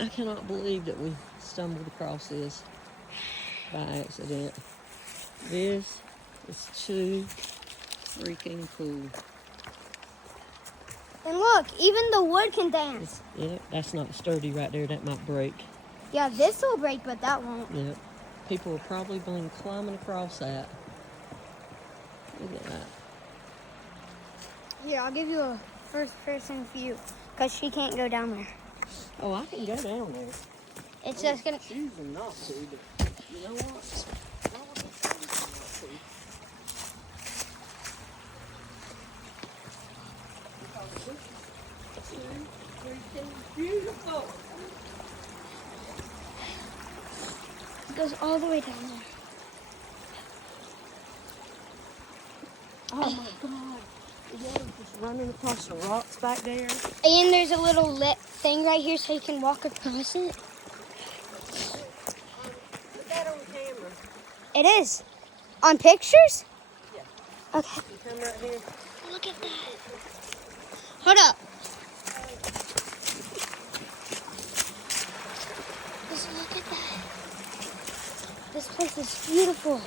I cannot believe that we stumbled across this by accident. This is too freaking cool. And look, even the wood can dance. Yeah, that's not sturdy right there. That might break. Yeah, this will break, but that won't. Yep. People have probably been climbing across that. Look at that. Here, I'll give you a first-person view, because she can't go down there. Oh, I can go down there. It's just gonna. Choosing not to, but you know what? I wasn't choosing not to. Because this is too freaking beautiful. It goes all the way down there. Oh my God. The water's just running across the rocks back there. And there's a little lit thing right here so you can walk across it. Put that on camera. It is. On pictures? Yeah. Okay. You come right here. Look at that. Hold up. Just look at that. This place is beautiful.